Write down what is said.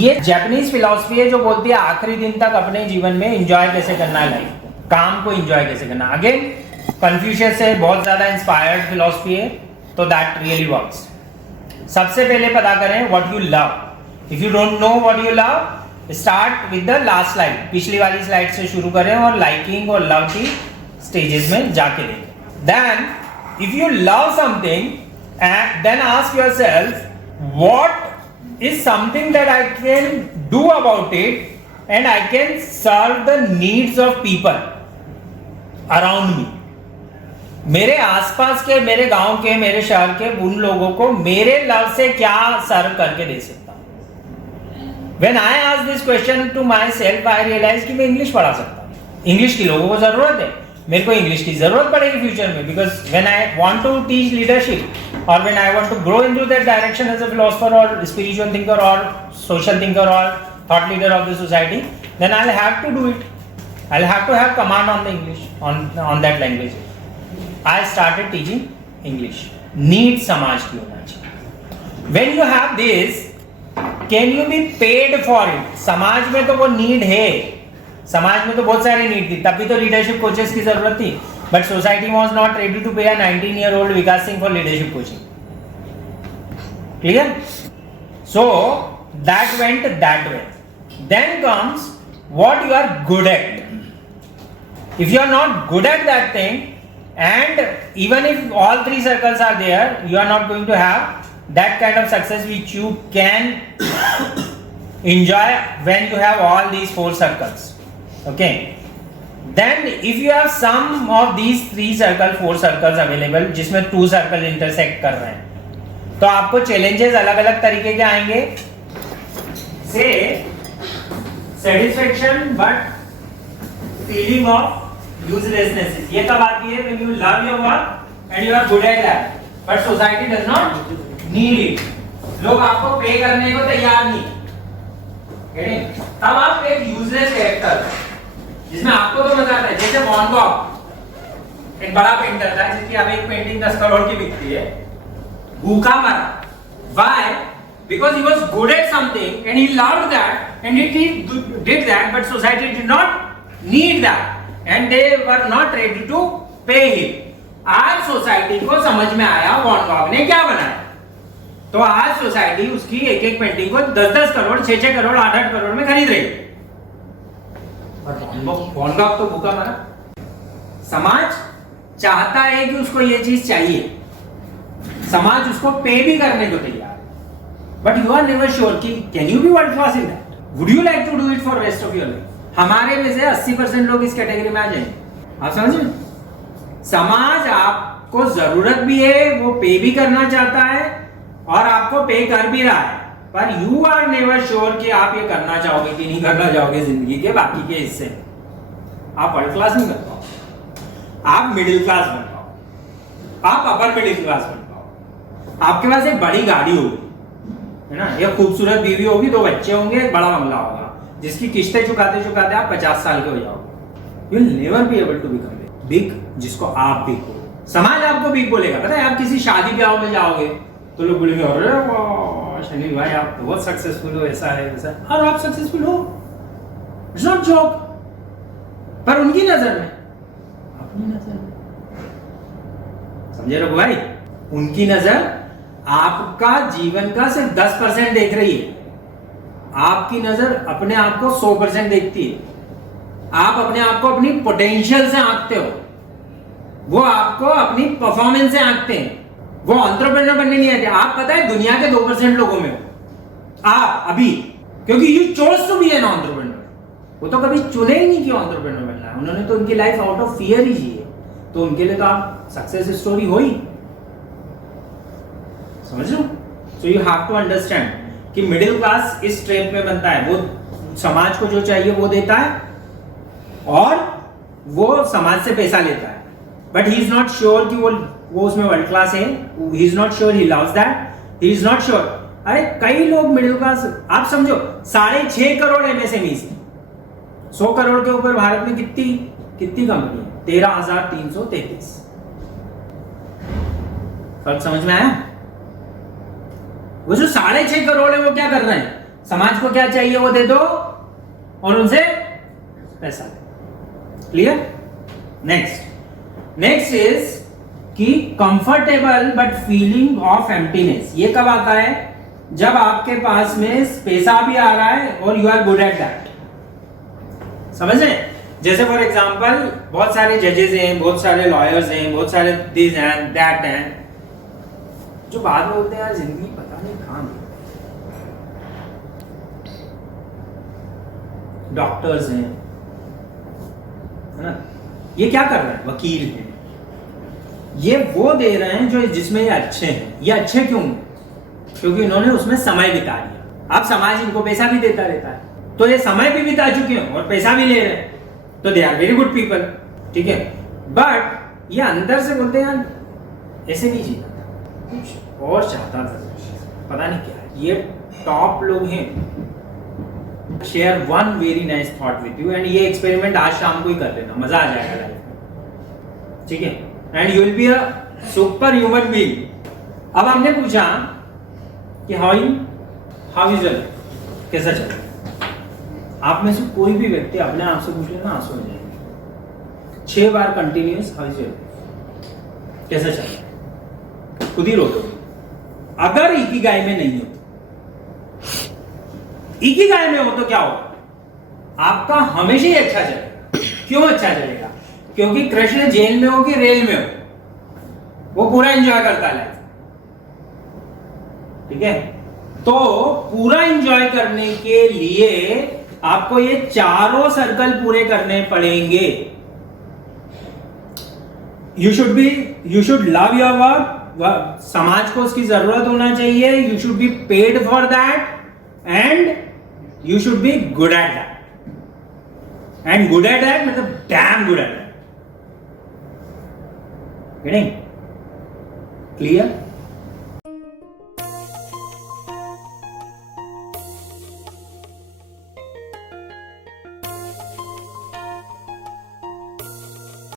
ये Japanese philosophy है जो बोलती है आखिरी दिन तक अपने जीवन में एंजॉय कैसे करना है लाइफ को, काम को एंजॉय कैसे करना। अगेन कन्फ्यूशियस से बहुत ज्यादा इंस्पायर्ड फिलॉसफी है, तो दैट रियली वर्क्स। सबसे पहले पता करें what you love. If you don't know what you love, start with the last slide, पिछली वाली स्लाइड से शुरू करें और लाइकिंग और लव की स्टेजेस में जाके देखें। Then if you love something, then ask yourself what is something that I can do about it and I can serve the needs of people around me. मेरे आसपास के, मेरे गांव के, मेरे शहर के उन लोगों को मेरे लव से क्या सर्व करके दे सकता हूं। When I ask this question to myself, I realize कि मैं इंग्लिश पढ़ा सकता हूं। इंग्लिश की लोगों को जरूरत है, मेरे को इंग्लिश की जरूरत पड़ेगी फ्यूचर में, because when I want to teach leadership और when I want to grow into that direction as a philosopher और स्पिरिचुअल थिंकर और सोशल थिंकर और thought leader of the society, then I will have to do it. I will have to have command on the English, on that language. I started teaching English. Need समाज की होना चाहिए। When you have this, can you B paid for it. समाज में तो वो need है, समाज में तो बहुत सारी नीड थी, तब भी तो लीडरशिप कोचेस की जरूरत थी, but society was not ready to pay a 19-year-old Vikas Singh for leadership coaching. Clear? So that went that way. Then comes what you are good at. If you are not good at that thing, and even if all three circles are there, you are not going to have that kind of success which you can enjoy when you have all these four circles. Okay, then if you have some of these three circle, four circles available जिसमें two circle intersect कर रहे हैं, तो आपको challenges अलग अलग तरीके के आएंगे। Say satisfaction but feeling of uselessness. ये कब आती है? when you love your work and you are good at that, but society does not need it. लोग आपको पे करने को तैयार नहीं, तब आप एक यूजलेस कैरेक्टर जिसमें आपको तो मजा आता है, जैसे वैन गॉग एक बड़ा पेंटर था जिसकी अब एक पेंटिंग 10 करोड़ की बिकती है, भूखा मरा। Why? Because he was good at something and he loved that and he did that, but society did not need that. And they were not ready to pay him. आज सोसाइटी को समझ में आया वॉन गॉग ने क्या बनाया, तो आज सोसाइटी उसकी एक एक पेंटिंग को 10-10 करोड़, 6-6 करोड़, 8-8 करोड़ में खरीद रही है। वॉन गॉग तो भूखा मरा। समाज चाहता है कि उसको ये चीज चाहिए, समाज उसको पे भी करने को तैयार है, but you are never sure कि can you be world class in that, would you like to do it for rest of your life. हमारे में से 80% लोग इस कैटेगरी में आ जाएंगे। आप समझ रहे? समाज आपको जरूरत भी है, वो पे भी करना चाहता है और आपको पे कर भी रहा है, पर यू आर नेवर श्योर कि आप ये करना चाहोगे कि नहीं करना चाहोगे जिंदगी के बाकी के हिस्से। आप वर्ल्ड क्लास नहीं कर पाओ, आप मिडिल क्लास बन पाओ, आप अपर मिडिल क्लास बन पाओ, आपके पास एक बड़ी गाड़ी होगी, है ना, एक खूबसूरत बीवी होगी, 2 बच्चे होंगे, एक बड़ा बंगला होगा जिसकी किस्तें चुकाते चुकाते आप 50 साल के हो जाओगे। You will never be able to become big, जिसको आप बिग बोलो। समाज आपको बिग बोलेगा। पता है, आप किसी शादी ब्याह में जाओगे तो लोग बोलेंगे अरे वाह शनि भाई आप तो बहुत सक्सेसफुल हो, ऐसा है वैसा है, और आप सक्सेसफुल हो, इट्स नॉट जोक, पर उनकी नजर में, अपनी नजर में, समझे रघु भाई, उनकी नजर आपका जीवन का सिर्फ 10% देख रही है, आपकी नजर अपने आप को 100% देखती है। आप अपने आप को अपनी पोटेंशियल से आंकते हो, वो आपको अपनी परफॉर्मेंस से आंकते हैं, वो एंटरप्रेन्योर बनने नहीं आते। आप पता है दुनिया के 2% लोगों में हो आप अभी, क्योंकि you chose to be an entrepreneur. वो तो कभी चुने ही नहीं कि एंटरप्रेन्योर बनना है, उन्होंने तो उनकी लाइफ आउट ऑफ फियर ही जी है, तो उनके लिए तो आप सक्सेस स्टोरी हो ही। समझ लो? So you have to understand कि मिडिल क्लास इस ट्रेप में बनता है, वो समाज को जो चाहिए वो देता है और वो समाज से पैसा लेता है, but he is not sure कि वो उसमें वर्ल्ड क्लास है, he is not sure he loves that, he is not sure. अरे कई लोग मिडिल क्लास, आप समझो 6.5 करोड़ एमएसएमईज, 100 करोड़ के ऊपर भारत में कितनी कंपनी है? 13,333। फर्क समझ में आया? वो जो 6.5 करोड़ है वो क्या कर रहे हैं? समाज को क्या चाहिए वो दे दो और उनसे पैसा ले। क्लियर? नेक्स्ट इज कि comfortable but feeling of emptiness. ये कब आता है? जब आपके पास में पैसा भी आ रहा है और you are good at that. समझ रहे? जैसे फॉर एग्जांपल बहुत सारे जजेस हैं, बहुत सारे लॉयर्स हैं, बहुत सारे दिस हैं दैट हैं, जो बाद में बोलते हैं यार जिंदगी पता नहीं कहां गई। डॉक्टर्स हैं, है ना, ये क्या कर रहे हैं? वकील हैं, ये वो दे रहे हैं जो जिसमें ये अच्छे हैं। ये अच्छे क्यों हैं? क्योंकि इन्होंने उसमें समय बिता लिया। अब समाज इनको पैसा भी देता रहता है, तो ये समय भी बिता चुके हैं और पैसा भी ले रहे हैं, तो they are very good people. ठीक है, बट ये अंदर से बोलते हैं यार ऐसे नहीं जीता था, कुछ और चाहता था, पता नहीं क्या है। ये टॉप लोग हैं। Share one very nice thought with you, and ये एक्सपेरिमेंट आज शाम को ही कर लेना, मजा आ जाएगा लाइफ में। ठीक है, and you will be a super human being. अब हमने पूछा कि हाउ इज योर, कैसा चल रहा है? आप में से कोई भी व्यक्ति अपने आप से पूछ लेना, आंसू हो जाएंगे। 6 बार कंटिन्यूस हाउ इज योर, कैसा चल रहा है? खुद ही रोको। अगर इकिगाई में नहीं हो, इकिगाई में हो तो क्या होगा? आपका हमेशा ही अच्छा चलेगा। क्यों अच्छा चलेगा? क्योंकि कृष्ण जेल में हो कि रेल में हो, वो पूरा एंजॉय करता है लाइफ। ठीक है, तो पूरा एंजॉय करने के लिए आपको ये चारों सर्कल पूरे करने पड़ेंगे। You should love your work, समाज को उसकी जरूरत होना चाहिए, you should be paid for that and you should be good at that. And good at that मतलब damn good at that. Getting clear?